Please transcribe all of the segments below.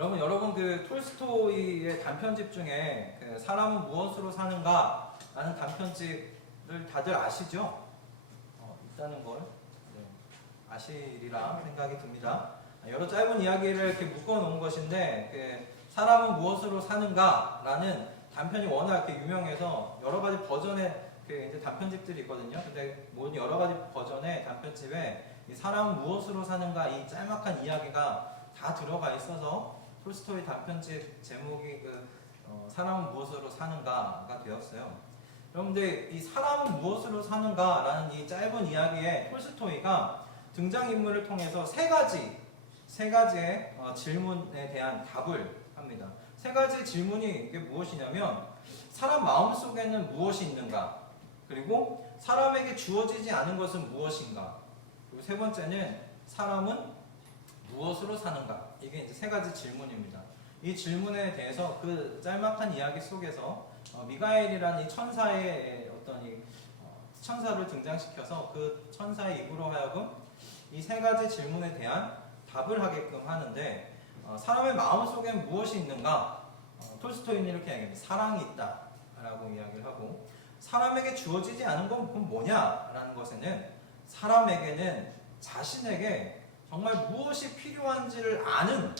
여러분 그 톨스토이의 단편집 중에 그 사람은 무엇으로 사는가 라는 단편집을 다들 아시죠? 있다는 걸 아시리라 생각이 듭니다. 여러 짧은 이야기를 이렇게 묶어 놓은 것인데 그 사람은 무엇으로 사는가 라는 단편이 워낙 이렇게 유명해서 여러 가지 버전의 그 이제 단편집들이 있거든요. 근데 모든 여러 가지 버전의 단편집에 이 사람은 무엇으로 사는가 이 짤막한 이야기가 다 들어가 있어서 톨스토이 단편집 제목이 사람은 무엇으로 사는가가 되었어요. 여러분들 이 사람은 무엇으로 사는가라는 이 짧은 이야기에 톨스토이가 등장인물을 통해서 세 가지의 질문에 대한 답을 합니다. 세 가지 질문이 이게 무엇이냐면 사람 마음속에는 무엇이 있는가, 그리고 사람에게 주어지지 않은 것은 무엇인가, 그리고 세 번째는 사람은 무엇으로 사는가. 이게 이제 세 가지 질문입니다. 이 질문에 대해서 그 짤막한 이야기 속에서 미가엘이라는 이 천사의 어떤 천사를 등장시켜서 그 천사의 입으로 하여금 이 세 가지 질문에 대한 답을 하게끔 하는데 사람의 마음속에 무엇이 있는가? 톨스토이는 이렇게 이야기합니다. 사랑이 있다 라고 이야기를 하고, 사람에게 주어지지 않은 건 뭐냐라는 것에는 사람에게는 자신에게 정말 무엇이 필요한지를 아는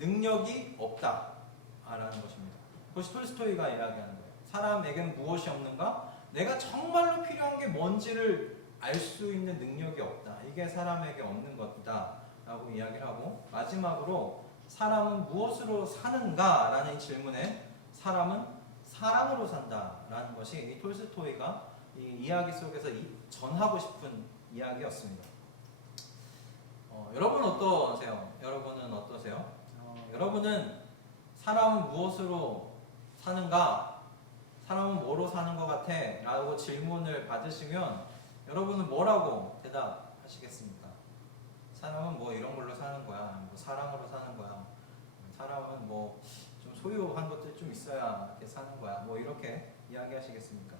능력이 없다라는 것입니다. 그것이 톨스토이가 이야기하는 거예요. 사람에게는 무엇이 없는가? 내가 정말로 필요한 게 뭔지를 알 수 있는 능력이 없다. 이게 사람에게 없는 것이다 라고 이야기를 하고, 마지막으로 사람은 무엇으로 사는가? 라는 질문에 사람은 사랑으로 산다 라는 것이 이 톨스토이가 이 이야기 속에서 전하고 싶은 이야기였습니다. 여러분은 어떠세요? 여러분은 사람은 무엇으로 사는가? 사람은 뭐로 사는 것 같아? 라고 질문을 받으시면 여러분은 뭐라고 대답하시겠습니까? 사람은 뭐 이런 걸로 사는 거야. 뭐 사랑으로 사는 거야. 사람은 뭐 좀 소유한 것들이 좀 있어야 이렇게 사는 거야. 뭐 이렇게 이야기하시겠습니까?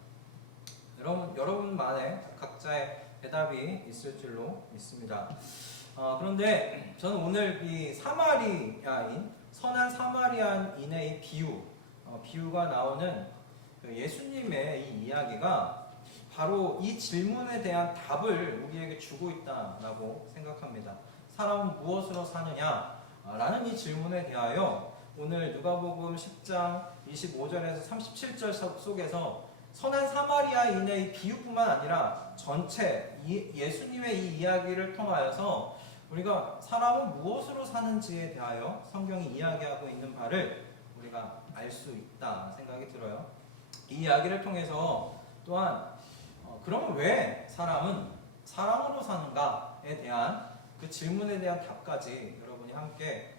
여러분만의 각자의 대답이 있을 줄로 믿습니다. 그런데 저는 오늘 이 선한 사마리아인의 이 비유가 나오는 예수님의 이 이야기가 바로 이 질문에 대한 답을 우리에게 주고 있다라고 생각합니다. 사람은 무엇으로 사느냐라는 이 질문에 대하여 오늘 누가복음 10장 25절에서 37절 속에서 선한 사마리아인의 이 비유뿐만 아니라 전체 예수님의 이 이야기를 통하여서 우리가 사람은 무엇으로 사는지에 대하여 성경이 이야기하고 있는 바를 우리가 알 수 있다 생각이 들어요. 이 이야기를 통해서 또한 그러면 왜 사람은 사랑으로 사는가에 대한 그 질문에 대한 답까지 여러분이 함께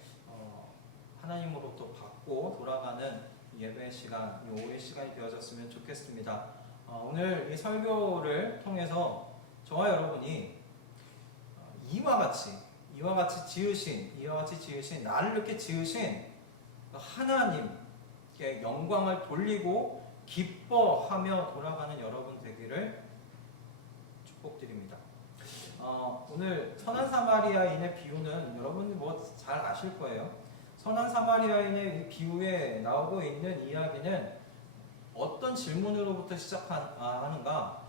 하나님으로부터 받고 돌아가는 예배 시간, 이 오후의 시간이 되어졌으면 좋겠습니다. 오늘 이 설교를 통해서 저와 여러분이 이와 같이 지으신 나를 이렇게 지으신 하나님께 영광을 돌리고 기뻐하며 돌아가는 여러분 되기를 축복드립니다. 오늘 선한 사마리아인의 비유는 여러분이 뭐 잘 아실 거예요. 선한 사마리아인의 이 비유에 나오고 있는 이야기는 어떤 질문으로부터 시작하는가?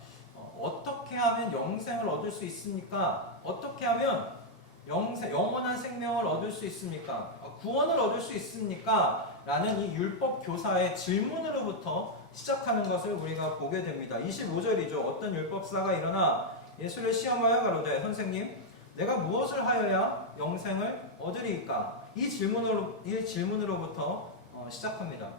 어떻게 하면 영생을 얻을 수 있습니까? 어떻게 하면 영원한 생명을 얻을 수 있습니까? 구원을 얻을 수 있습니까? 라는 이 율법 교사의 질문으로부터 시작하는 것을 우리가 보게 됩니다. 25절이죠. 어떤 율법사가 일어나 예수를 시험하여 가로되 선생님, 내가 무엇을 하여야 영생을 얻으리이까? 이 질문으로부터 시작합니다.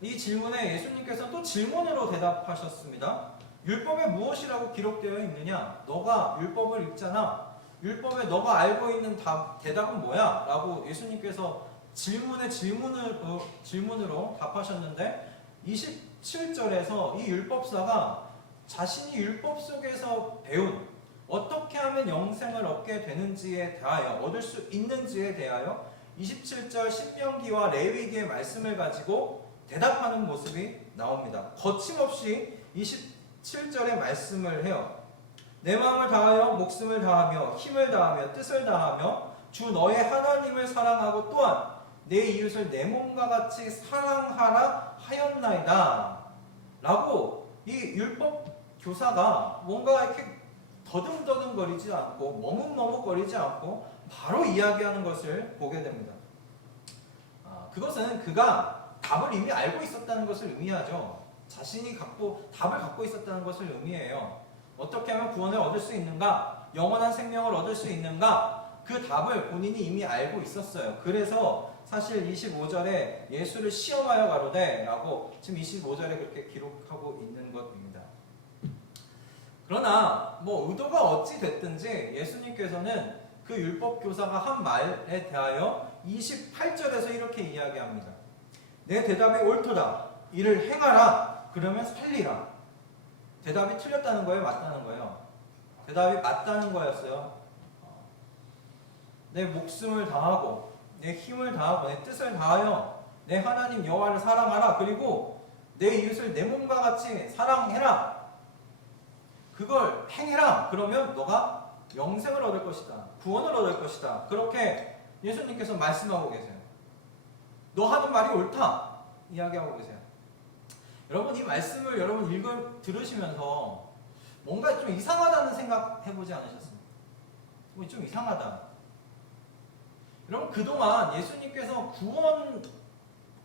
이 질문에 예수님께서 또 질문으로 대답하셨습니다. 율법에 무엇이라고 기록되어 있느냐? 너가 율법을 읽잖아. 율법에 너가 알고 있는 대답은 뭐야? 라고 예수님께서 질문으로 답하셨는데 27절에서 이 율법사가 자신이 율법 속에서 배운 어떻게 하면 영생을 얻게 되는지에 대하여, 얻을 수 있는지에 대하여 27절 신명기와 레위기의 말씀을 가지고 대답하는 모습이 나옵니다. 거침없이 27절의 말씀을 해요. 내 마음을 다하여 목숨을 다하며 힘을 다하며 뜻을 다하며 주 너의 하나님을 사랑하고 또한 내 이웃을 내 몸과 같이 사랑하라 하였나이다. 라고 이 율법 교사가 뭔가 이렇게 더듬더듬거리지 않고 머뭇머뭇거리지 않고 바로 이야기하는 것을 보게 됩니다. 그것은 그가 답을 이미 알고 있었다는 것을 의미하죠. 자신이 답을 갖고 있었다는 것을 의미해요. 어떻게 하면 구원을 얻을 수 있는가? 영원한 생명을 얻을 수 있는가? 그 답을 본인이 이미 알고 있었어요. 그래서 사실 25절에 예수를 시험하여 가로되 라고 지금 25절에 그렇게 기록하고 있는 것입니다. 그러나 의도가 어찌 됐든지 예수님께서는 그 율법 교사가 한 말에 대하여 28절에서 이렇게 이야기합니다. 내 대답이 옳도다. 이를 행하라. 그러면 살리라. 대답이 틀렸다는 거예요? 맞다는 거예요? 대답이 맞다는 거였어요. 내 목숨을 다하고 내 힘을 다하고 내 뜻을 다하여 내 하나님 여호와를 사랑하라. 그리고 내 이웃을 내 몸과 같이 사랑해라. 그걸 행해라. 그러면 너가 영생을 얻을 것이다. 구원을 얻을 것이다. 그렇게 예수님께서 말씀하고 계세요. 너 하는 말이 옳다. 이야기하고 계세요. 여러분 이 말씀을 여러분 들으시면서 뭔가 좀 이상하다는 생각 해보지 않으셨습니까? 좀 이상하다. 여러분 그동안 예수님께서 구원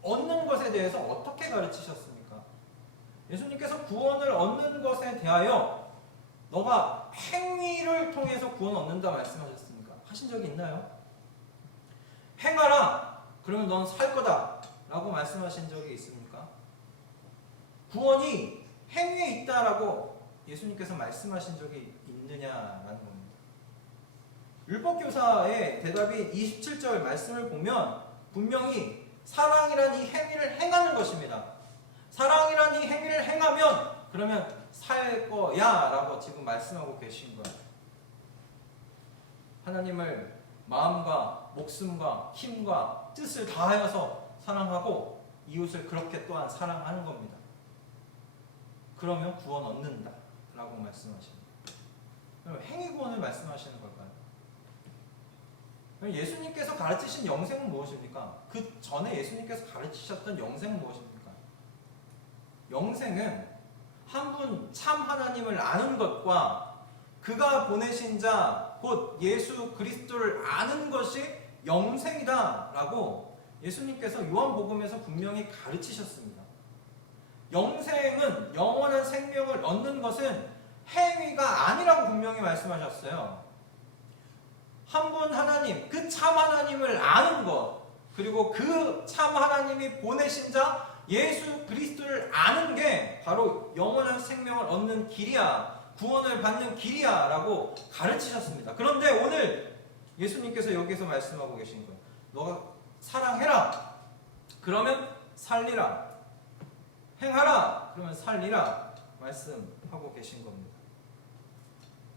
얻는 것에 대해서 어떻게 가르치셨습니까? 예수님께서 구원을 얻는 것에 대하여 너가 행위를 통해서 구원 얻는다 말씀하셨습니까? 하신 적이 있나요? 행하라. 그러면 넌 살 거다. 라고 말씀하신 적이 있습니까? 구원이 행위에 있다라고 예수님께서 말씀하신 적이 있느냐라는 겁니다. 율법교사의 대답이 27절 말씀을 보면 분명히 사랑이란 이 행위를 행하는 것입니다. 사랑이란 이 행위를 행하면 그러면 살 거야 라고 지금 말씀하고 계신 거예요. 하나님을 마음과 목숨과 힘과 뜻을 다하여서 사랑하고 이웃을 그렇게 또한 사랑하는 겁니다. 그러면 구원 얻는다 라고 말씀하십니다. 행위 구원을 말씀하시는 걸까요? 예수님께서 가르치신 영생은 무엇입니까? 그 전에 예수님께서 가르치셨던 영생은 무엇입니까? 영생은 한 분 참 하나님을 아는 것과 그가 보내신 자 곧 예수 그리스도를 아는 것이 영생이다 라고 예수님께서 요한복음에서 분명히 가르치셨습니다. 영생은 영원한 생명을 얻는 것은 행위가 아니라고 분명히 말씀하셨어요. 한 분 하나님, 그 참 하나님을 아는 것, 그리고 그 참 하나님이 보내신 자 예수 그리스도를 아는 게 바로 영원한 생명을 얻는 길이야, 구원을 받는 길이야 라고 가르치셨습니다. 그런데 오늘 예수님께서 여기서 말씀하고 계신 거예요. 너가 사랑해라. 그러면 살리라. 행하라. 그러면 살리라. 말씀하고 계신 겁니다.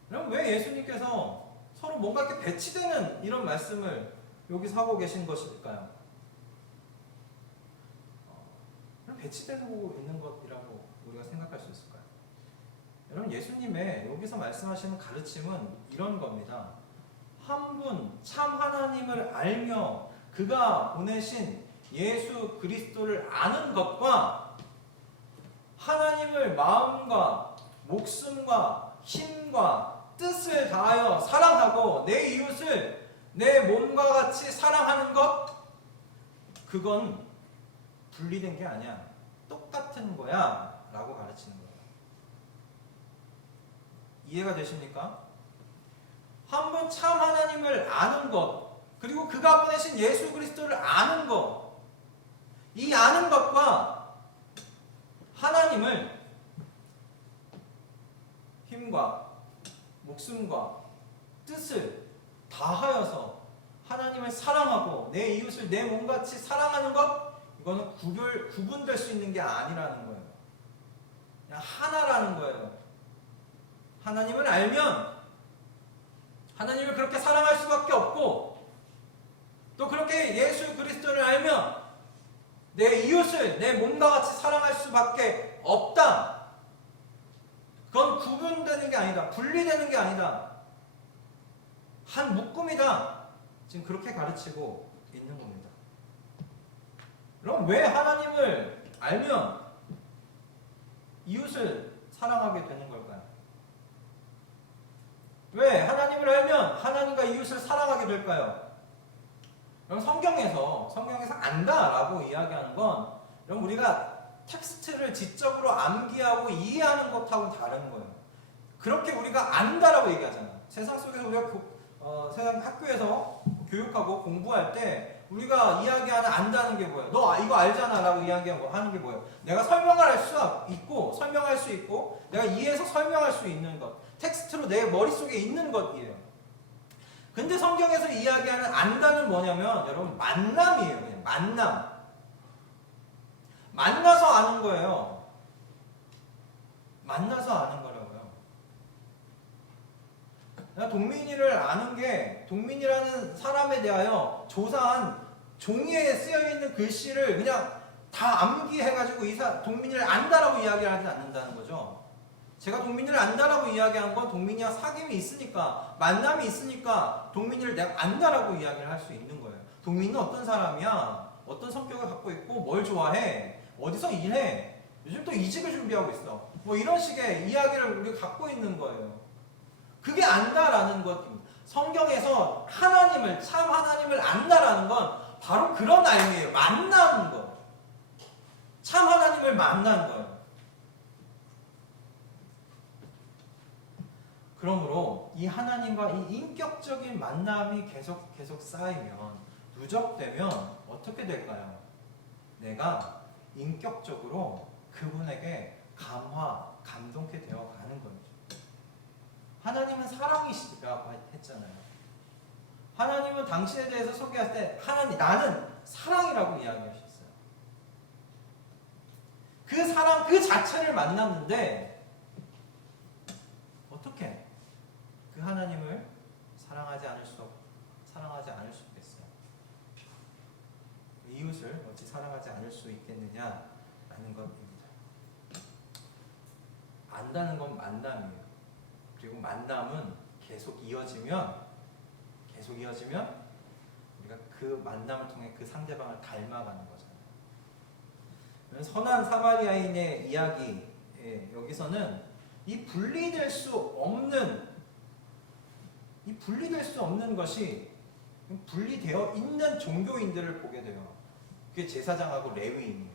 그럼 왜 예수님께서 서로 뭔가 이렇게 배치되는 이런 말씀을 여기서 하고 계신 것일까요? 배치되고 있는 것이라고 우리가 생각할 수 있을까요? 여러분 예수님의 여기서 말씀하시는 가르침은 이런 겁니다. 한 분 참 하나님을 알며 그가 보내신 예수 그리스도를 아는 것과 하나님을 마음과 목숨과 힘과 뜻을 다하여 사랑하고 내 이웃을 내 몸과 같이 사랑하는 것, 그건 분리된 게 아니야. 똑같은 거야 라고 가르치는 거예요. 이해가 되십니까? 한 분 참 하나님을 아는 것, 그리고 그가 보내신 예수 그리스도를 아는 것, 이 아는 것과 하나님을 힘과 목숨과 뜻을 다하여서 하나님을 사랑하고 내 이웃을 내 몸같이 사랑하는 것, 이거는 구분될 수 있는 게 아니라는 거예요. 그냥 하나라는 거예요. 하나님을 알면 하나님을 그렇게 사랑할 수밖에 없고, 또 그렇게 예수 그리스도를 알면 내 이웃을 내 몸과 같이 사랑할 수밖에 없다. 그건 구분되는 게 아니다. 분리되는 게 아니다. 한 묶음이다. 지금 그렇게 가르치고 있는 겁니다. 그럼 왜 하나님을 알면 이웃을 사랑하게 되는 걸까요? 왜 하나님을 알면 하나님과 이웃을 사랑하게 될까요? 그럼 성경에서 안다라고 이야기하는 건 그럼 우리가 텍스트를 지적으로 암기하고 이해하는 것하고는 다른 거예요. 그렇게 우리가 안다라고 얘기하잖아. 세상 속에서 우리가 세상 학교에서 교육하고 공부할 때 우리가 이야기하는 안다는 게 뭐예요? 너 이거 알잖아 라고 이야기하는 게 뭐예요? 내가 설명할 수 있고 내가 이해해서 설명할 수 있는 것, 텍스트로 내 머릿속에 있는 것이에요. 근데 성경에서 이야기하는 안다는 뭐냐면 여러분 만남이에요. 그냥 만남. 만나서 아는 거예요. 만나서 아는 거라고요. 내가 동민이를 아는 게 동민이라는 사람에 대하여 조사한 종이에 쓰여있는 글씨를 그냥 다 암기해가지고 동민이를 안다라고 이야기를 하지 않는다는 거죠. 제가 동민이를 안다라고 이야기한 건 동민이와 사귐이 있으니까, 만남이 있으니까 동민이를 내가 안다라고 이야기를 할 수 있는 거예요. 동민이는 어떤 사람이야? 어떤 성격을 갖고 있고 뭘 좋아해? 어디서 일해? 요즘 또 이직을 준비하고 있어. 뭐 이런 식의 이야기를 우리가 갖고 있는 거예요. 그게 안다라는 것입니다. 성경에서 참 하나님을 안다라는 건 바로 그런 알이에요. 만나는 거. 참 하나님을 만난 거예요. 그러므로 이 하나님과 이 인격적인 만남이 계속 쌓이면, 누적되면 어떻게 될까요? 내가 인격적으로 그분에게 감동케 되어가는 거죠. 하나님은 사랑이시라고 했잖아요. 하나님은 당신에 대해서 소개할 때 나는 사랑이라고 이야기하셨어요. 그 사랑 그 자체를 만났는데 어떻게 그 하나님을 사랑하지 않을 수 있겠어요? 이웃을 어찌 사랑하지 않을 수 있겠느냐라는 것입니다. 안다는 건 만남이에요. 그리고 만남은 계속 이어지면 우리가 그 만남을 통해 그 상대방을 닮아가는 거잖아요. 선한 사마리아인의 이야기, 여기서는 이 분리될 수 없는 것이 분리되어 있는 종교인들을 보게 돼요. 그게 제사장하고 레위인이에요.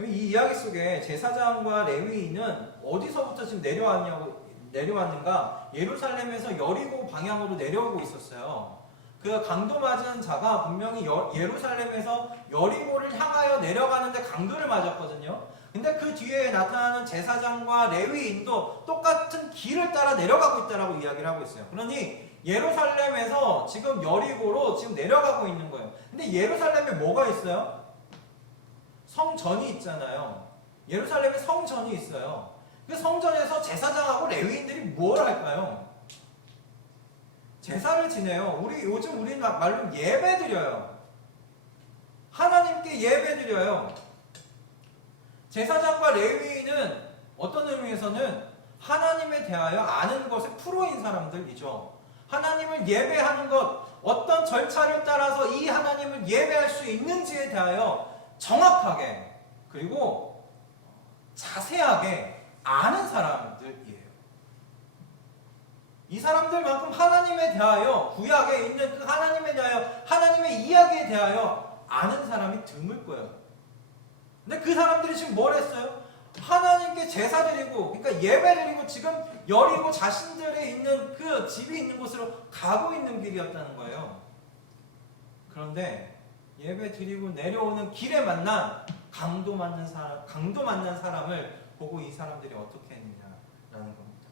이 이야기 속에 제사장과 레위인은 어디서부터 지금 내려왔는가? 예루살렘에서 여리고 방향으로 내려오고 있었어요. 그 강도 맞은 자가 분명히 예루살렘에서 여리고를 향하여 내려가는데 강도를 맞았거든요. 근데 그 뒤에 나타나는 제사장과 레위인도 똑같은 길을 따라 내려가고 있다라고 이야기를 하고 있어요. 그러니 예루살렘에서 지금 여리고로 지금 내려가고 있는 거예요. 근데 예루살렘에 뭐가 있어요? 성전이 있잖아요. 예루살렘에 성전이 있어요. 그 성전에서 제사장하고 레위인들이 뭘 할까요? 제사를 지내요. 요즘 우리 말로 예배 드려요. 하나님께 예배 드려요. 제사장과 레위인은 어떤 의미에서는 하나님에 대하여 아는 것에 프로인 사람들이죠. 하나님을 예배하는 것, 어떤 절차를 따라서 이 하나님을 예배할 수 있는지에 대하여 정확하게 그리고 자세하게 아는 사람들이에요. 이 사람들만큼 하나님에 대하여, 구약에 있는 그 하나님에 대하여, 하나님의 이야기에 대하여 아는 사람이 드물 거예요. 근데 그 사람들이 지금 뭘 했어요? 하나님께 제사 드리고, 그러니까 예배 드리고 지금 여리고 자신들이 있는 그 집이 있는 곳으로 가고 있는 길이었다는 거예요. 그런데 예배 드리고 내려오는 길에 만난 강도 만난 사람을 보고 이 사람들이 어떻게 했느냐라는 겁니다.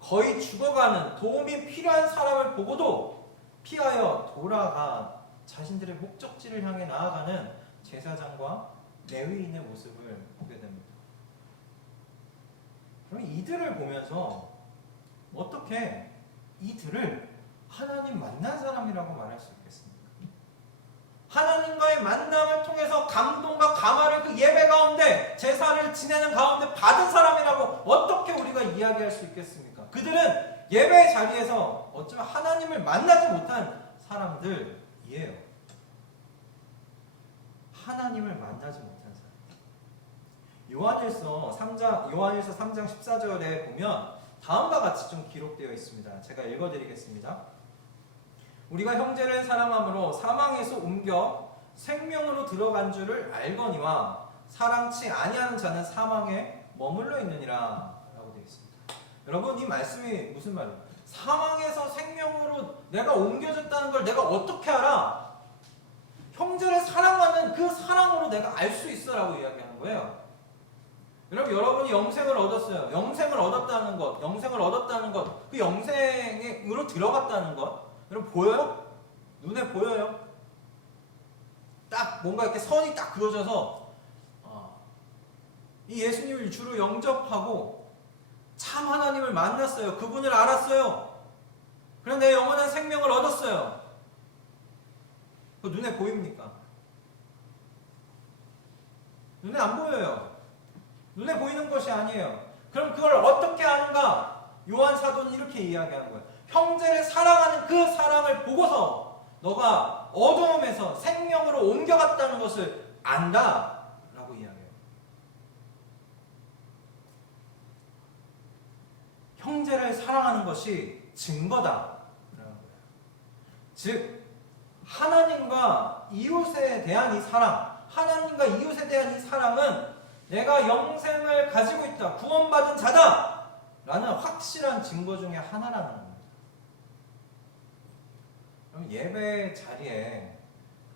거의 죽어가는, 도움이 필요한 사람을 보고도 피하여 돌아가 자신들의 목적지를 향해 나아가는 제사장과 레위인의 모습을 보게 됩니다. 그럼 이들을 보면서 어떻게 이들을 하나님 만난 사람이라고 말할 수 있겠습니까? 하나님과의 만남을 통해서 감동과 감화를 그 예배 가운데, 제사를 지내는 가운데 받은 사람이라고 어떻게 우리가 이야기할 수 있겠습니까? 그들은 예배의 자리에서 어쩌면 하나님을 만나지 못한 사람들이에요. 하나님을 만나지 못한 사람. 요한일서 3장 14절에 보면 다음과 같이 좀 기록되어 있습니다. 제가 읽어드리겠습니다. 우리가 형제를 사랑함으로 사망에서 옮겨 생명으로 들어간 줄을 알거니와 사랑치 아니하는 자는 사망에 머물러 있느니라 라고 되어 있습니다. 여러분, 이 말씀이 무슨 말이에요? 사망에서 생명으로 내가 옮겨졌다는 걸 내가 어떻게 알아? 형제를 사랑하는 그 사랑으로 내가 알 수 있어 라고 이야기하는 거예요. 여러분이 영생을 얻었어요. 영생을 얻었다는 것, 그 영생으로 들어갔다는 것, 여러분 보여요? 눈에 보여요? 딱 뭔가 이렇게 선이 딱 그어져서 이 예수님을 주로 영접하고 참 하나님을 만났어요. 그분을 알았어요. 그럼 내 영원한 생명을 얻었어요. 그 눈에 보입니까? 눈에 안 보여요. 눈에 보이는 것이 아니에요. 그럼 그걸 어떻게 아는가? 요한 사도는 이렇게 이야기하는 거예요. 형제를 사랑하는 그 사랑을 보고서 너가 어두움에서 생명으로 옮겨갔다는 것을 안다 라고 이야기해요. 형제를 사랑하는 것이 증거다 라는 거예요. 즉 하나님과 이웃에 대한 이 사랑, 하나님과 이웃에 대한 이 사랑은 내가 영생을 가지고 있다, 구원받은 자다 라는 확실한 증거 중에 하나라는 겁니다. 그럼 예배 자리에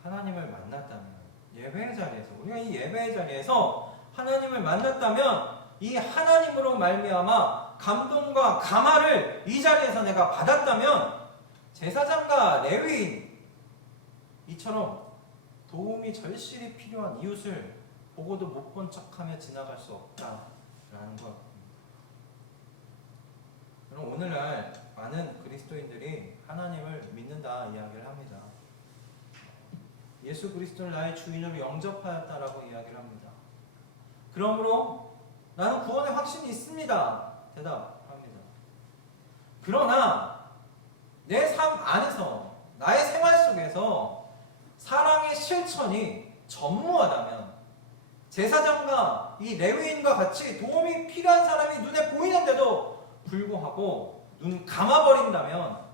하나님을 만났다면, 예배의 자리에서, 우리가 이 예배의 자리에서 하나님을 만났다면 이 하나님으로 말미암아 감동과 감화를 이 자리에서 내가 받았다면 제사장과 레위인 이처럼 도움이 절실히 필요한 이웃을 보고도 못 본 척하며 지나갈 수 없다라는 것. 그럼 오늘날 많은 그리스도인들이 하나님을 믿는다 이야기를 합니다. 예수 그리스도를 나의 주인으로 영접하였다라고 이야기를 합니다. 그러므로 나는 구원의 확신이 있습니다. 대답합니다. 그러나 내 삶 안에서, 나의 생활 속에서 사랑의 실천이 전무하다면, 제사장과 이 레위인과 같이 도움이 필요한 사람이 눈에 보이는데도 불구하고 눈 감아버린다면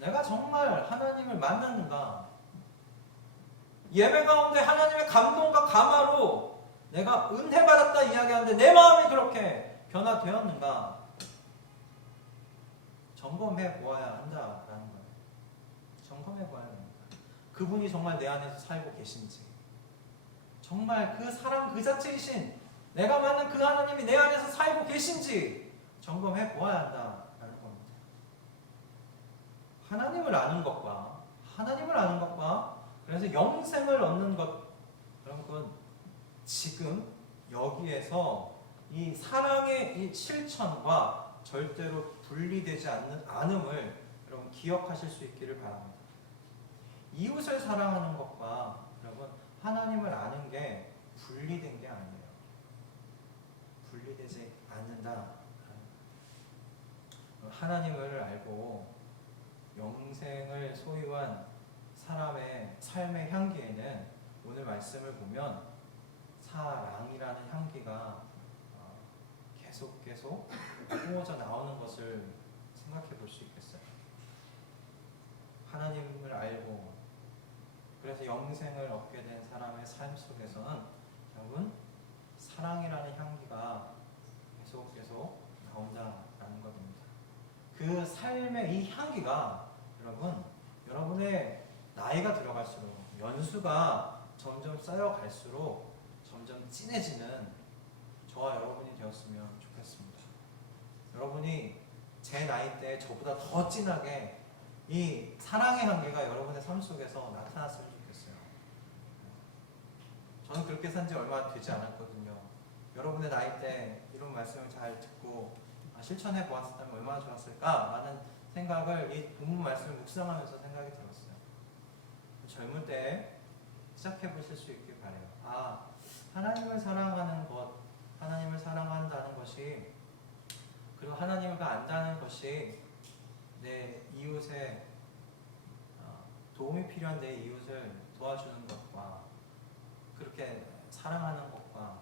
내가 정말 하나님을 만났는가? 예배 가운데 하나님의 감동과 감화로 내가 은혜 받았다 이야기하는데 내 마음이 그렇게 변화되었는가? 점검해 보아야 한다라는 거예요. 점검해 보아야 합니다. 그분이 정말 내 안에서 살고 계신지, 정말 그 사랑 그 자체이신 내가 만난 그 하나님이 내 안에서 살고 계신지 점검해 보아야 한다라는 겁니다. 하나님을 아는 것과 그래서 영생을 얻는 것, 여러분, 지금 여기에서 이 사랑의 이 실천과 절대로 분리되지 않음을 여러분 기억하실 수 있기를 바랍니다. 이웃을 사랑하는 것과 여러분 하나님을 아는 게 분리된 게 아니에요. 분리되지 않는다. 하나님을 알고 영생을 소유한 사람의 삶의 향기에는 오늘 말씀을 보면 사랑이라는 향기가 계속 뿜어져 나오는 것을 생각해 볼 수 있겠어요. 하나님을 알고 그래서 영생을 얻게 된 사람의 삶 속에서는 여러분 사랑이라는 향기가 계속 나온다라는 것입니다. 그 삶의 이 향기가 여러분의 나이가 들어갈수록, 연수가 점점 쌓여갈수록 점점 진해지는 저와 여러분이 되었으면 좋겠습니다. 여러분이 제 나이 때 저보다 더 진하게 이 사랑의 향기가 여러분의 삶 속에서 나타났으면 좋겠어요. 저는 그렇게 산 지 얼마 되지 않았거든요. 여러분의 나이 때 이런 말씀을 잘 듣고 실천해 보았다면 얼마나 좋았을까라는 생각을 이 본문 말씀을 묵상하면서 생각이 들었어요. 젊을 때 시작해 보실 수 있길 바라요. 하나님을 사랑하는 것, 하나님을 사랑한다는 것이 그리고 하나님을 안다는 것이 내 이웃의 도움이 필요한 내 이웃을 도와주는 것과 그렇게 사랑하는 것과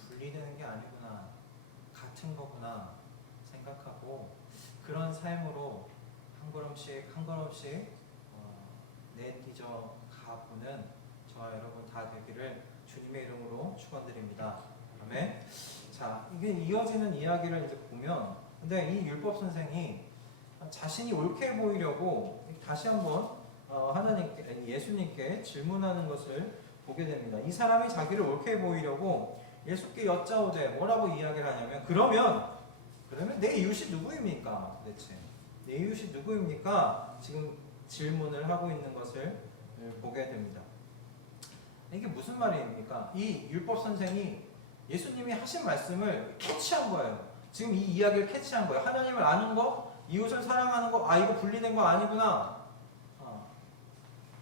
분리되는 게 아니구나, 같은 거구나 생각하고 그런 삶으로 한 걸음씩 한 걸음씩 내디져 가보는 저와 여러분 다 되기를 주님의 이름으로 축원드립니다. 아멘. 자, 이게 이어지는 이야기를 이제 보면, 근데 이 율법 선생이 자신이 옳게 보이려고 다시 한번 하나님께, 예수님께 질문하는 것을 보게 됩니다. 이 사람이 자기를 옳게 보이려고 예수께 여짜오되 뭐라고 이야기를 하냐면, 그러면 내 이웃이 누구입니까? 대체 내 이웃이 누구입니까? 지금 질문을 하고 있는 것을 보게 됩니다. 이게 무슨 말입니까? 이 율법 선생이 예수님이 하신 말씀을 캐치한 거예요. 지금 이 이야기를 캐치한 거예요. 하나님을 아는 거, 이웃을 사랑하는 거, 이거 분리된 거 아니구나.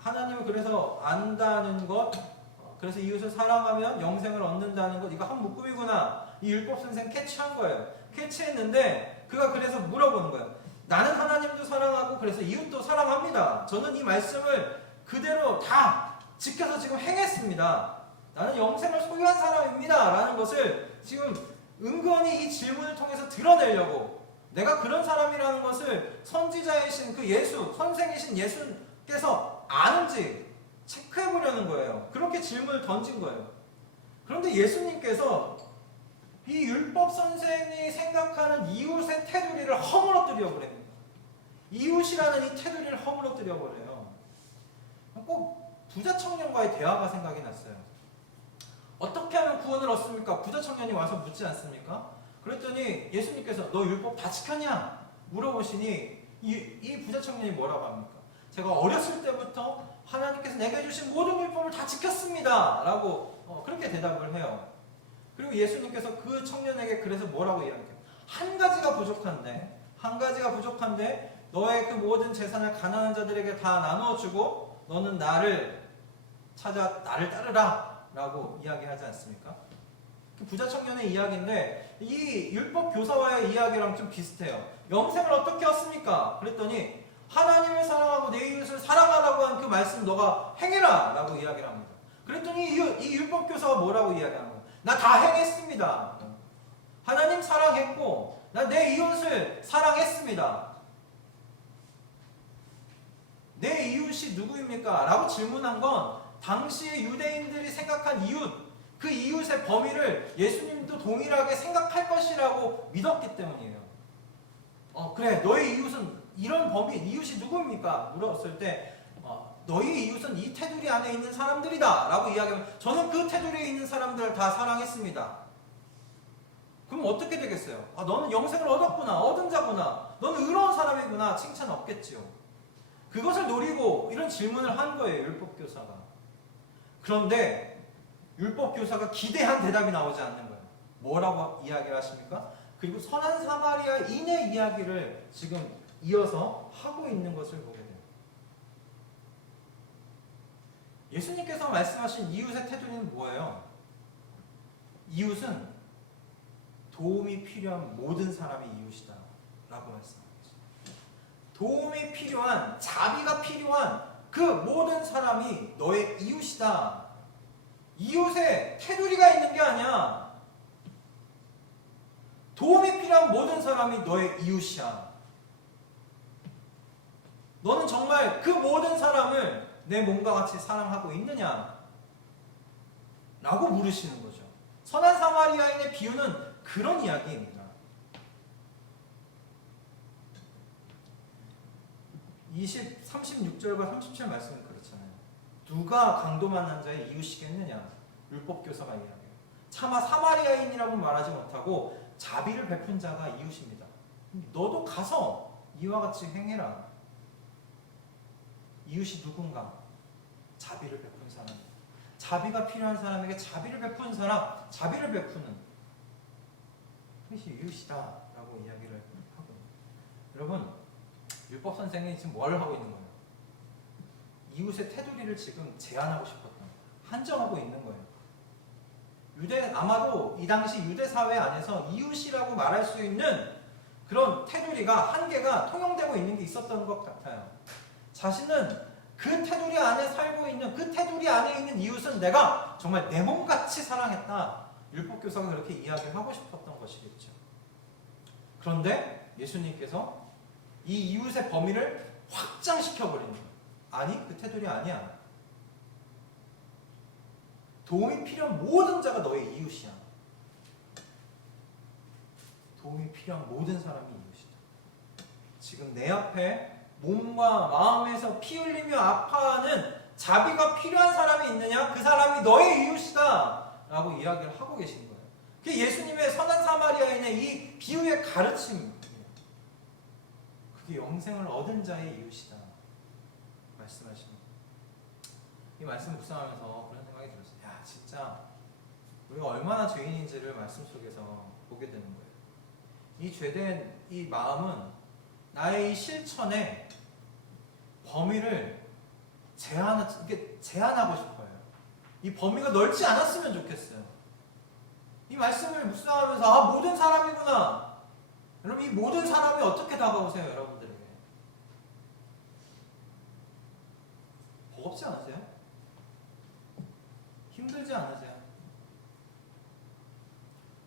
하나님을 그래서 안다는 것, 그래서 이웃을 사랑하면 영생을 얻는다는 것, 이거 한 묶음이구나. 이 율법 선생 캐치한 거예요. 캐치했는데 그가 그래서 물어보는 거예요. 나는 하나님도 사랑하고 그래서 이웃도 사랑합니다. 저는 이 말씀을 그대로 다 지켜서 지금 행했습니다. 나는 영생을 소유한 사람입니다. 라는 것을 지금 은근히 이 질문을 통해서 드러내려고, 내가 그런 사람이라는 것을 선지자이신 그 예수, 선생이신 예수께서 아는지 체크해보려는 거예요. 그렇게 질문을 던진 거예요. 그런데 예수님께서 이 율법 선생이 생각하는 이웃의 테두리를 허물어뜨려 버립니다. 이웃이라는 이 테두리를 허물어뜨려 버려요. 꼭 부자 청년과의 대화가 생각이 났어요. 어떻게 하면 구원을 얻습니까? 부자 청년이 와서 묻지 않습니까? 그랬더니 예수님께서 너 율법 다 지켰냐? 물어보시니 이 부자 청년이 뭐라고 합니까? 제가 어렸을 때부터 하나님께서 내게 주신 모든 율법을 다 지켰습니다. 라고 그렇게 대답을 해요. 그리고 예수님께서 그 청년에게 그래서 뭐라고 이야기해요? 한 가지가 부족한데 너의 그 모든 재산을 가난한 자들에게 다 나누어주고 너는 나를 따르라 라고 이야기하지 않습니까? 그 부자 청년의 이야기인데 이 율법 교사와의 이야기랑 좀 비슷해요. 영생을 어떻게 얻습니까? 그랬더니 하나님을 사랑하고 내 이웃을 사랑하라고 한 그 말씀 너가 행해라 라고 이야기를 합니다. 그랬더니 이 율법 교사가 뭐라고 이야기하는 거예요? 나 다 행했습니다. 하나님 사랑했고 나 내 이웃을 사랑했습니다. 내 이웃이 누구입니까? 라고 질문한 건 당시의 유대인들이 생각한 이웃, 그 이웃의 범위를 예수님도 동일하게 생각할 것이라고 믿었기 때문이에요. 그래, 너의 이웃은 이런 범위, 이웃이 누구입니까? 물었을 때 너희 이웃은 이 테두리 안에 있는 사람들이다 라고 이야기하면 저는 그 테두리에 있는 사람들을 다 사랑했습니다. 그럼 어떻게 되겠어요? 너는 영생을 얻었구나, 얻은 자구나, 너는 의로운 사람이구나, 칭찬 없겠지요. 그것을 노리고 이런 질문을 한 거예요, 율법교사가. 그런데 율법교사가 기대한 대답이 나오지 않는 거예요. 뭐라고 이야기를 하십니까? 그리고 선한 사마리아인의 이야기를 지금 이어서 하고 있는 것을 보게 돼요. 예수님께서 말씀하신 이웃의 태도는 뭐예요? 이웃은 도움이 필요한 모든 사람이 이웃이다 라고 말씀합니다. 도움이 필요한, 자비가 필요한 그 모든 사람이 너의 이웃이다. 이웃에 테두리가 있는 게 아니야. 도움이 필요한 모든 사람이 너의 이웃이야. 너는 정말 그 모든 사람을 내 몸과 같이 사랑하고 있느냐? 라고 물으시는 거죠. 선한 사마리아인의 비유는 그런 이야기입니다. 36절과 37 말씀은 그렇잖아요. 누가 강도 만난 자의 이웃이겠느냐? 율법교사가 이야기해요. 차마 사마리아인이라고 말하지 못하고 자비를 베푼 자가 이웃입니다. 너도 가서 이와 같이 행해라. 이웃이 누군가? 자비를 베푼 사람. 자비가 필요한 사람에게 자비를 베푸는 사람, 자비를 베푸는 그것이 이웃이다 라고 이야기를 하고, 여러분 율법 선생이 지금 뭘 하고 있는 거예요? 이웃의 테두리를 지금 제한하고 싶었던, 한정하고 있는 거예요. 아마도 이 당시 유대 사회 안에서 이웃이라고 말할 수 있는 그런 테두리가 한계가 통용되고 있는 게 있었던 것 같아요. 자신은 그 테두리 안에 살고 있는 그 테두리 안에 있는 이웃은 내가 정말 내 몸같이 사랑했다. 율법교사가 그렇게 이야기를 하고 싶었던 것이겠죠. 그런데 예수님께서 이 이웃의 범위를 확장시켜버리는 거예요. 아니, 그 테두리 아니야. 도움이 필요한 모든 자가 너의 이웃이야. 도움이 필요한 모든 사람이 이웃이다. 지금 내 앞에 몸과 마음에서 피 흘리며 아파하는 자비가 필요한 사람이 있느냐? 그 사람이 너의 이웃이다 라고 이야기를 하고 계신 거예요. 그게 예수님의 선한 사마리아인의 이 비유의 가르침이에요. 그게 영생을 얻은 자의 이웃이다 말씀하십니다. 이 말씀 묵상하면서 그런 생각이 들었어요. 야, 진짜 우리가 얼마나 죄인인지를 말씀 속에서 보게 되는 거예요. 이 죄된 이 마음은 나의 이 실천에 범위를 제한하고 싶어요. 이 범위가 넓지 않았으면 좋겠어요. 이 말씀을 묵상하면서 모든 사람이구나. 여러분, 이 모든 사람이 어떻게 다가오세요, 여러분들에게? 버겁지 않으세요? 힘들지 않으세요?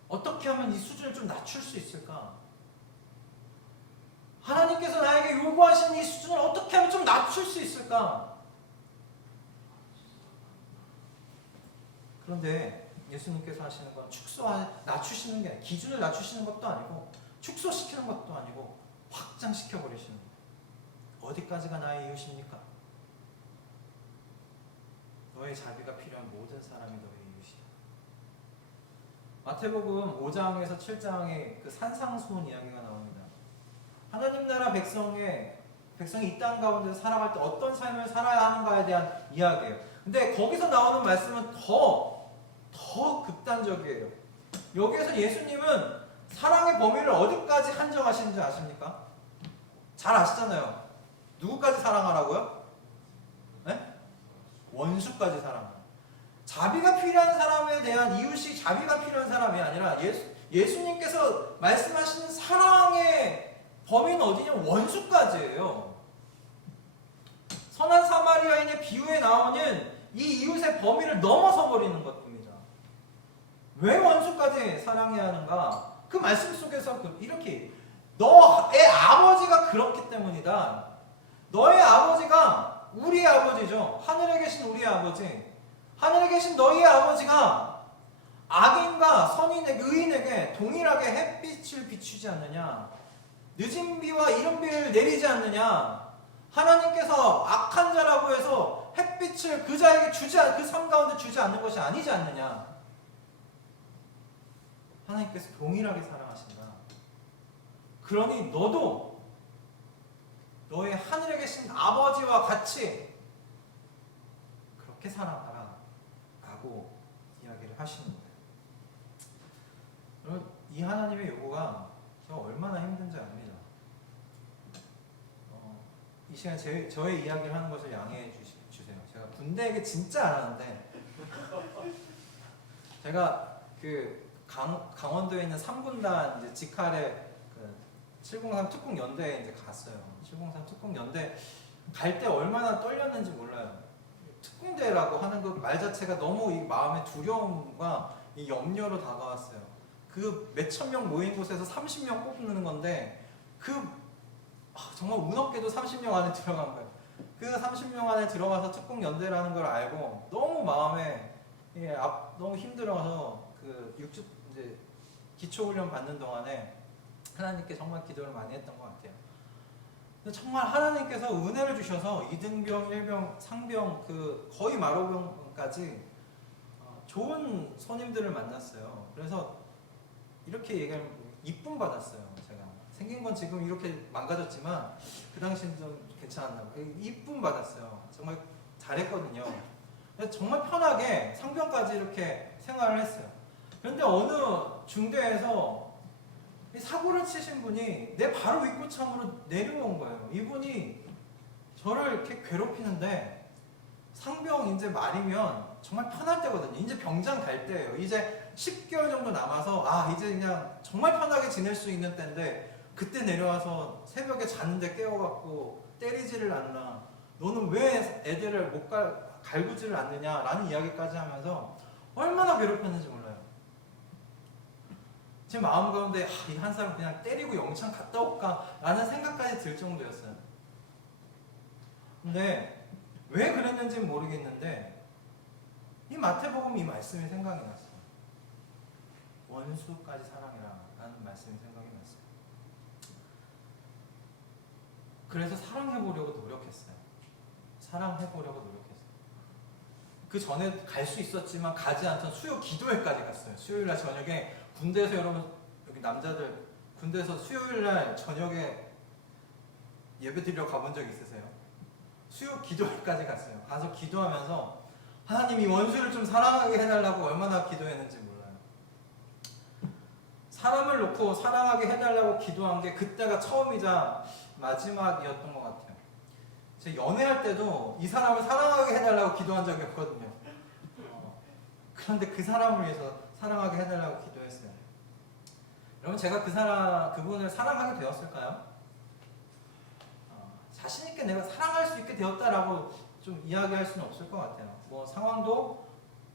어떻게 하면 이 수준을 좀 낮출 수 있을까? 하나님께서 나에게 요구하신 이 수준을 어떻게 하면 좀 낮출 수 있을까? 그런데 예수님께서 하시는 건 낮추시는 게 아니고, 기준을 낮추시는 것도 아니고, 축소시키는 것도 아니고, 확장시켜 버리시는 거예요. 어디까지가 나의 이웃입니까? 너의 자비가 필요한 모든 사람이 너의 이웃이다. 마태복음 5장에서 7장에 그 산상수훈 이야기가 나옵니다. 하나님 나라 백성이 이 땅 가운데 살아갈 때 어떤 삶을 살아야 하는가에 대한 이야기예요. 근데 거기서 나오는 말씀은 더 극단적이에요. 여기에서 예수님은 사랑의 범위를 어디까지 한정하시는지 아십니까? 잘 아시잖아요. 누구까지 사랑하라고요? 네? 원수까지 사랑하라. 자비가 필요한 사람에 대한 이웃이 자비가 필요한 사람이 아니라 예수님께서 말씀하시는 사랑의 범위는 어디냐? 원수까지예요. 선한 사마리아인의 비유에 나오는 이 이웃의 범위를 넘어서 버리는 것입니다. 왜 원수까지 사랑해야 하는가? 그 말씀 속에서 이렇게 너의 아버지가 그렇기 때문이다. 너의 아버지가 우리의 아버지죠. 하늘에 계신 우리의 아버지. 하늘에 계신 너희의 아버지가 악인과 선인에게, 의인에게 동일하게 햇빛을 비추지 않느냐? 늦은 비와 이른 비를 내리지 않느냐? 하나님께서 악한 자라고 해서 햇빛을 그 자에게 그 삶 가운데 주지 않는 것이 아니지 않느냐? 하나님께서 동일하게 사랑하신다. 그러니 너도 너의 하늘에 계신 아버지와 같이 그렇게 사랑하라 라고 이야기를 하시는 거예요. 여러분, 이 하나님의 요구가 제가 얼마나 힘든지 압니다. 이 시간 저의 이야기를 하는 것을 양해해 주세요. 제가 군대 얘기 진짜 안 하는데 제가 그 강원도에 있는 3군단 이제 직할에 그 703 특공연대에 이제 갔어요. 703 특공연대 갈 때 얼마나 떨렸는지 몰라요. 특공대라고 하는 그 말 자체가 너무 이 마음의 두려움과 이 염려로 다가왔어요. 그 몇천 명 모인 곳에서 30명 뽑는 건데 정말 운 없게도 30명 안에 들어간 거예요. 그 30명 안에 들어가서 특공연대라는 걸 알고 너무 마음에 너무 힘들어서 그 이제 기초훈련 받는 동안에 하나님께 정말 기도를 많이 했던 것 같아요. 근데 정말 하나님께서 은혜를 주셔서 2등병, 1병, 상병 그 거의 마로병까지 좋은 선임들을 만났어요. 그래서 이렇게 얘기하면 이쁨 받았어요. 제가 생긴 건 지금 이렇게 망가졌지만 그 당시엔 좀 괜찮았나 봐요. 이쁨 받았어요. 정말 잘했거든요. 정말 편하게 상병까지 이렇게 생활을 했어요. 그런데 어느 중대에서 사고를 치신 분이 내 바로 윗구참으로 내려온 거예요. 이분이 저를 이렇게 괴롭히는데 상병 이제 말이면 정말 편할 때거든요. 이제 병장 갈 때예요. 이제 10개월 정도 남아서 이제 그냥 정말 편하게 지낼 수 있는 때인데 그때 내려와서 새벽에 잤는데 깨워갖고 때리지를 않나, 너는 왜 애들을 못 갈구지를 않느냐라는 이야기까지 하면서 얼마나 괴롭혔는지 몰라요. 제 마음 가운데 이 한 사람 그냥 때리고 영창 갔다 올까 라는 생각까지 들 정도였어요. 근데 왜 그랬는지는 모르겠는데 이 마태복음 이 말씀이 생각이 났어요. 원수까지 사랑해라 라는 말씀이 생각이 났어요. 그래서 사랑해보려고 노력했어요. 사랑해보려고 노력했어요. 그 전에 갈 수 있었지만 가지 않던 수요 기도회까지 갔어요. 수요일날 저녁에 군대에서, 여러분 여기 남자들 군대에서 수요일날 저녁에 예배 드리러 가본 적 있으세요? 수요 기도회까지 갔어요. 가서 기도하면서 하나님이 원수를 좀 사랑하게 해달라고 얼마나 기도했는지 몰라요. 사람을 놓고 사랑하게 해달라고 기도한 게 그때가 처음이자 마지막이었던 것 같아요. 제가 연애할 때도 이 사람을 사랑하게 해달라고 기도한 적이 없거든요. 그런데 그 사람을 위해서 사랑하게 해달라고 기도했어요. 여러분, 제가 그분을 사랑하게 되었을까요? 자신있게 내가 사랑할 수 있게 되었다라고 좀 이야기할 수는 없을 것 같아요. 뭐 상황도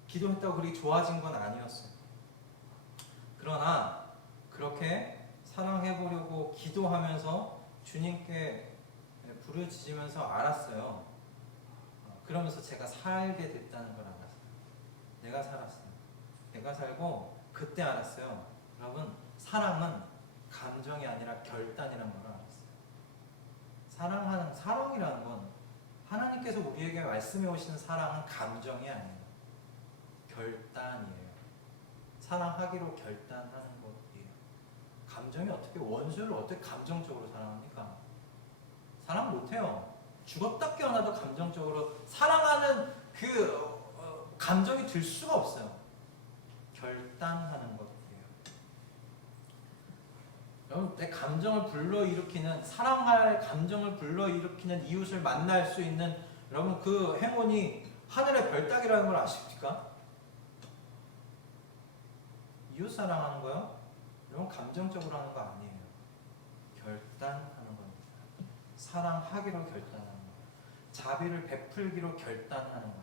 기도했다고 그렇게 좋아진 건 아니었어요. 그러나 그렇게 사랑해보려고 기도하면서 주님께 부르짖으면서 알았어요. 그러면서 제가 살게 됐다는 걸 알았어요. 내가 살았어요. 내가 살고 그때 알았어요. 여러분, 사랑은 감정이 아니라 결단이라는 걸 알았어요. 사랑이라는 건 하나님께서 우리에게 말씀해 오시는 사랑은 감정이 아니에요. 결단이에요. 사랑하기로 결단하는 것이에요. 감정이 원수를 어떻게 감정적으로 사랑합니까? 사랑 못해요. 죽었다 깨어나도 감정적으로 사랑하는 감정이 들 수가 없어요. 결단하는 것이에요. 여러분, 내 감정을 불러일으키는, 사랑할 감정을 불러일으키는 이웃을 만날 수 있는, 여러분, 그 행운이 하늘의 별 따기라는 걸 아십니까? 이웃 사랑하는 거요? 여러분, 감정적으로 하는 거 아니에요. 결단하는 겁니다. 사랑하기로 결단하는 거예요. 자비를 베풀기로 결단하는 거예요.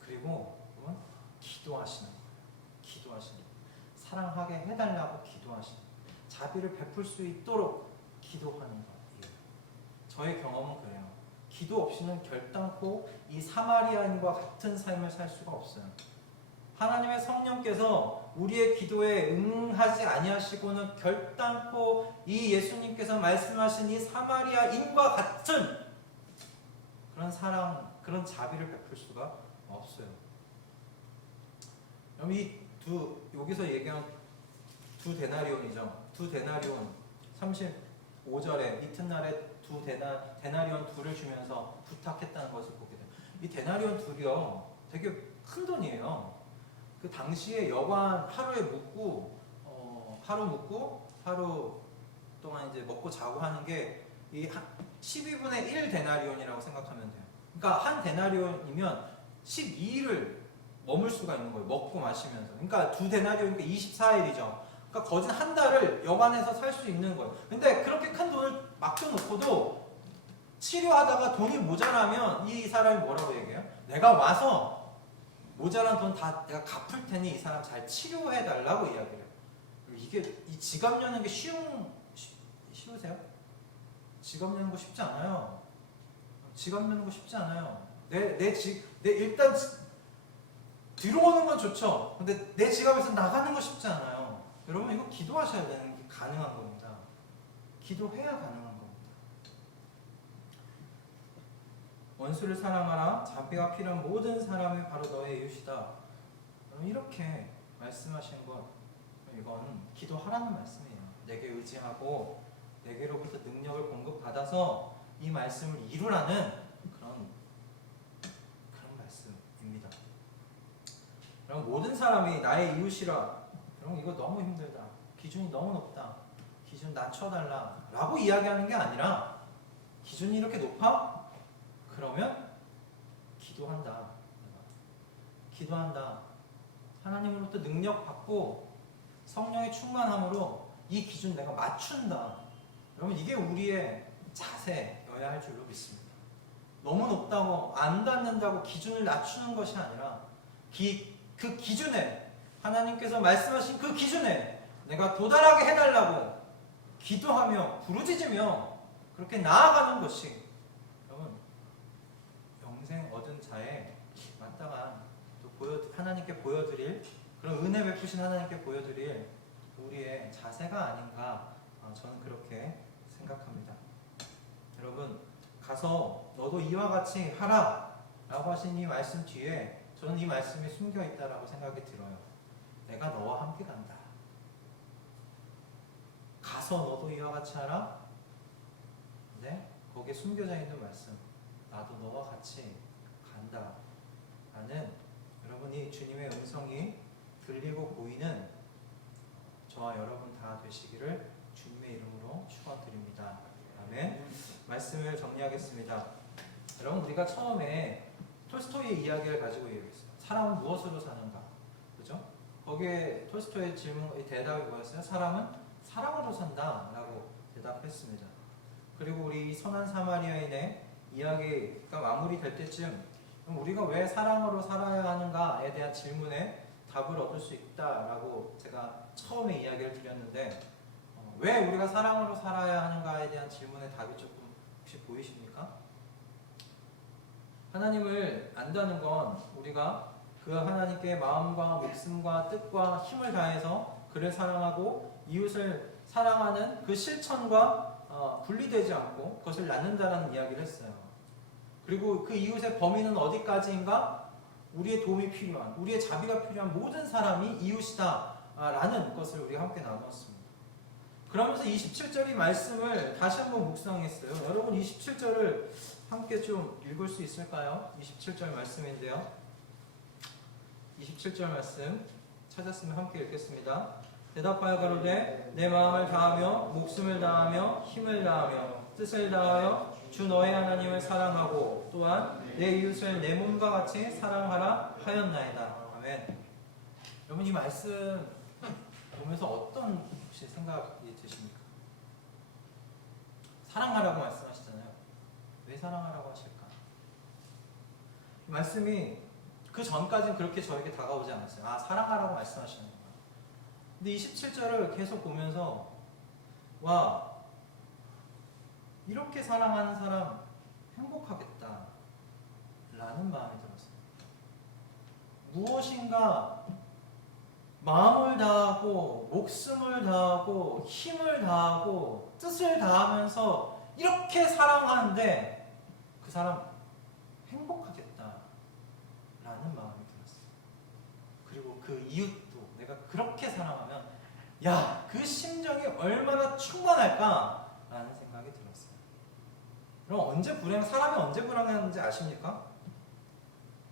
그리고 기도하시는 거예요. 기도하시는 거예요. 사랑하게 해달라고 기도하시는 거예요. 자비를 베풀 수 있도록 기도하는 거예요. 저의 경험은 그래요. 기도 없이는 결단코 이 사마리아인과 같은 삶을 살 수가 없어요. 하나님의 성령께서 우리의 기도에 응하지 아니하시고는 결단코 이 예수님께서 말씀하신 이 사마리아인과 같은 그런 사랑, 그런 자비를 베풀 수가 없어요. 그럼 여기서 얘기한 두 데나리온이죠. 두 데나리온, 35절에 이튿날에 데나리온 둘을 주면서 부탁했다는 것을 보게 돼요. 이 데나리온 둘이요, 되게 큰 돈이에요. 그 당시에 여관 하루에 묵고 하루 동안 이제 먹고 자고 하는 게 이 12분의 1 데나리온이라고 생각하면 돼요. 그러니까 한 데나리온이면 12일을 머물 수가 있는 거예요. 먹고 마시면서. 그러니까 두 데나리온이니까 24일이죠. 그러니까 거진 한 달을 여관에서 살 수 있는 거예요. 근데 그렇게 큰 돈을 맡겨놓고도 치료하다가 돈이 모자라면 이 사람이 뭐라고 얘기해요? 내가 와서 모자란 돈 다 내가 갚을 테니 이 사람 잘 치료해 달라고 이야기해요. 이게 이 지갑 여는 게 쉬우세요? 지갑 여는 거 쉽지 않아요. 지갑 여는 거 쉽지 않아요. 일단 들어오는 건 좋죠. 근데 내 지갑에서 나가는 거 쉽지 않아요. 여러분, 이거 기도하셔야 되는 게 가능한 겁니다. 기도해야 가능한 겁니다. 원수를 사랑하라. 자비가 필요한 모든 사람이 바로 너의 이웃이다. 이렇게 말씀하신 것, 이건 기도하라는 말씀이에요. 내게 의지하고 내게로부터 능력을 공급받아서 이 말씀을 이루라는 그런 말씀입니다. 그럼 모든 사람이 나의 이웃이라. 그럼 이거 너무 힘들다. 기준이 너무 높다. 기준 낮춰달라. 라고 이야기하는 게 아니라, 기준이 이렇게 높아? 그러면 기도한다. 기도한다. 하나님으로부터 능력 받고 성령의 충만함으로 이 기준 내가 맞춘다. 여러분 이게 우리의 자세여야 할 줄로 믿습니다. 너무 높다고 안 닿는다고 기준을 낮추는 것이 아니라 그 기준에 하나님께서 말씀하신 그 기준에 내가 도달하게 해달라고 기도하며 부르짖으며 그렇게 나아가는 것이 여러분 영생 얻은 자의 마땅한 또 하나님께 보여드릴 그런 은혜 베푸신 하나님께 보여드릴 우리의 자세가 아닌가 저는 그렇게 생각합니다. 여러분 가서 너도 이와 같이 하라 라고 하신 이 말씀 뒤에 저는 이 말씀이 숨겨 있다라고 생각이 들어요. 내가 너와 함께 간다. 가서 너도 이와 같이 하라. 네? 거기에 숨겨져 있는 말씀. 나도 너와 같이 간다. 라는 여러분이 주님의 음성이 들리고 보이는 저와 여러분 다 되시기를 주님의 이름으로 축원드립니다. 아멘. 말씀을 정리하겠습니다. 여러분 우리가 처음에 톨스토이의 이야기를 가지고 얘기했어요. 사람은 무엇으로 사는가? 그죠? 거기에 톨스토이의 대답이 뭐였어요? 사람은 사랑으로 산다라고 대답했습니다. 그리고 우리 이 선한 사마리아인의 이야기가 마무리될 때쯤 그럼 우리가 왜 사랑으로 살아야 하는가에 대한 질문에 답을 얻을 수 있다라고 제가 처음에 이야기를 드렸는데 왜 우리가 사랑으로 살아야 하는가에 대한 질문의 답이 조금 혹시 보이십니까? 하나님을 안다는 건 우리가 그 하나님께 마음과 목숨과 뜻과 힘을 다해서 그를 사랑하고 이웃을 사랑하는 그 실천과 분리되지 않고 그것을 낳는다라는 이야기를 했어요. 그리고 그 이웃의 범위는 어디까지인가? 우리의 도움이 필요한, 우리의 자비가 필요한 모든 사람이 이웃이다 라는 것을 우리가 함께 나누었습니다. 그러면서 27절의 말씀을 다시 한번 묵상했어요. 여러분 27절을 함께 좀 읽을 수 있을까요? 27절 말씀인데요. 27절 말씀 찾았으면 함께 읽겠습니다. 대답하여 가로되 내 마음을 다하며 목숨을 다하며 힘을 다하며 뜻을 다하여 주 너의 하나님을 사랑하고 또한 내 이웃을 내 몸과 같이 사랑하라 하였나이다. 아멘. 여러분 이 말씀 보면서 어떤 혹시 생각이 드십니까? 사랑하라고 말씀하시잖아요. 왜 사랑하라고 하실까? 이 말씀이 그 전까지는 그렇게 저에게 다가오지 않았어요. 아, 사랑하라고 말씀하시는구나. 근데 27절을 계속 보면서 와, 이렇게 사랑하는 사람 행복하겠다 라는 마음이 들었어요. 무엇인가 마음을 다하고 목숨을 다하고 힘을 다하고 뜻을 다하면서 이렇게 사랑하는데 그 사람 행복하겠다 라는 마음이 들었어요. 그리고 그 이웃도 내가 그렇게 사랑하면 야, 그 심정이 얼마나 충만할까 라는 생각이 들었어요. 그럼 사람이 언제 불행한지 아십니까?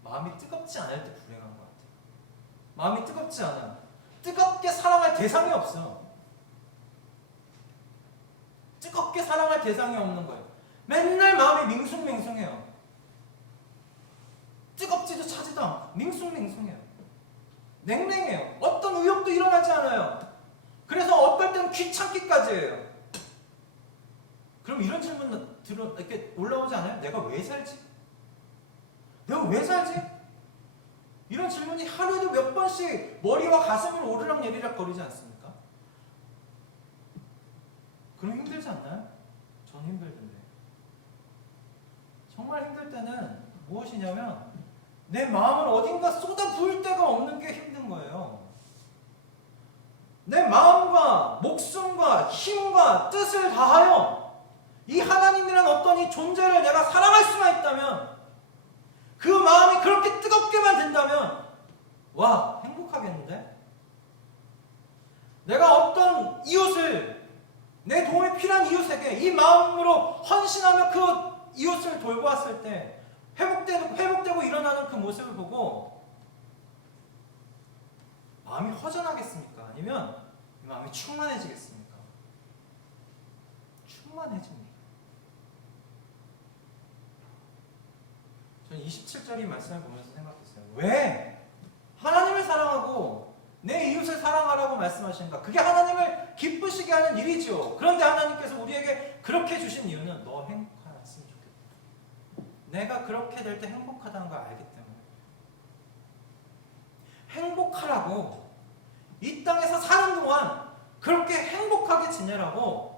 마음이 뜨겁지 않을 때 불행한 것 같아요. 마음이 뜨겁지 않아. 뜨겁게 사랑할 대상이 없어. 뜨겁게 사랑할 대상이 없는 거예요. 맨날 마음이 밍숭맹숭해요. 뜨겁지도 차지도 않고 밍숭맹숭해요. 냉랭해요. 어떤 의욕도 일어나지 않아요. 그래서 어떨 때는 귀찮기까지 해요. 그럼 이런 질문 이렇게 올라오지 않아요? 내가 왜 살지? 내가 왜 살지? 이런 질문이 하루에도 몇 번씩 머리와 가슴을 오르락내리락 거리지 않습니까? 그럼 힘들지 않나요? 전 힘들던데. 정말 힘들 때는 무엇이냐면 내 마음을 어딘가 쏟아 부을 데가 없는 게 힘든 거예요. 내 마음과 목숨과 힘과 뜻을 다하여 이 하나님이란 어떤 이 존재를 내가 사랑할 수만 있다면 그 마음이 그렇게 뜨겁게만 된다면 와, 행복하겠는데? 내가 어떤 이웃을 내 도움이 필요한 이웃에게 이 마음으로 헌신하며 그 이웃을 돌보았을 때 회복되고 일어나는 그 모습을 보고 마음이 허전하겠습니까? 아니면 이 마음이 충만해지겠습니까? 충만해집니다. 저는 27절의 말씀을 보면서 생각했어요. 왜? 하나님을 사랑하고 내 이웃을 사랑하라고 말씀하시는가? 그게 하나님을 기쁘시게 하는 일이죠. 그런데 하나님께서 우리에게 그렇게 주신 이유는 너 행복하였으면 좋겠다. 내가 그렇게 될 때 행복하다는 걸 알기 때문에. 행복하라고, 이 땅에서 사는 동안 그렇게 행복하게 지내라고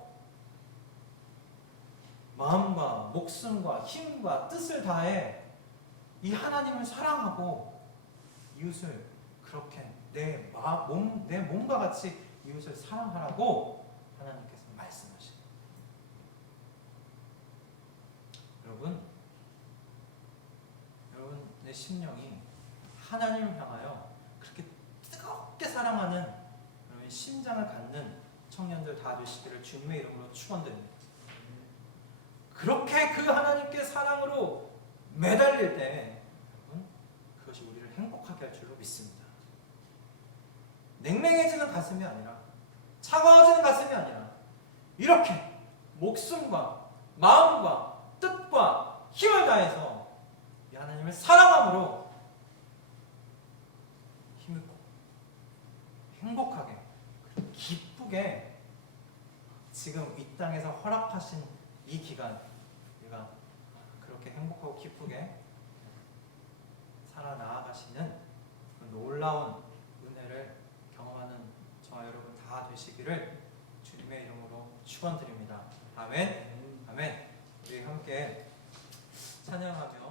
마음과 목숨과 힘과 뜻을 다해 이 하나님을 사랑하고 이웃을 그렇게 내 몸과 같이 이웃을 사랑하라고 하나님께서 말씀하십니다. 여러분 내 심령이 하나님을 향하여 그렇게 뜨겁게 사랑하는 여러분 심장을 갖는 청년들 다 되시기를 주님의 이름으로 축원드립니다. 그렇게 그 하나님께 사랑으로 매달릴 때 여러분 그것이 우리를 행복하게 할 줄로 믿습니다. 냉랭해지는 가슴이 아니라, 차가워지는 가슴이 아니라, 이렇게 목숨과 마음과 뜻과 힘을 다해서 이 하나님을 사랑함으로 힘있고 행복하게 기쁘게 지금 이 땅에서 허락하신 이 기간 우리가 그렇게 행복하고 기쁘게 살아나가시는 그 놀라운 은혜를 경험하는 저와 여러분 다 되시기를 주님의 이름으로 축원드립니다. 아멘. 아멘. 우리 함께 찬양하며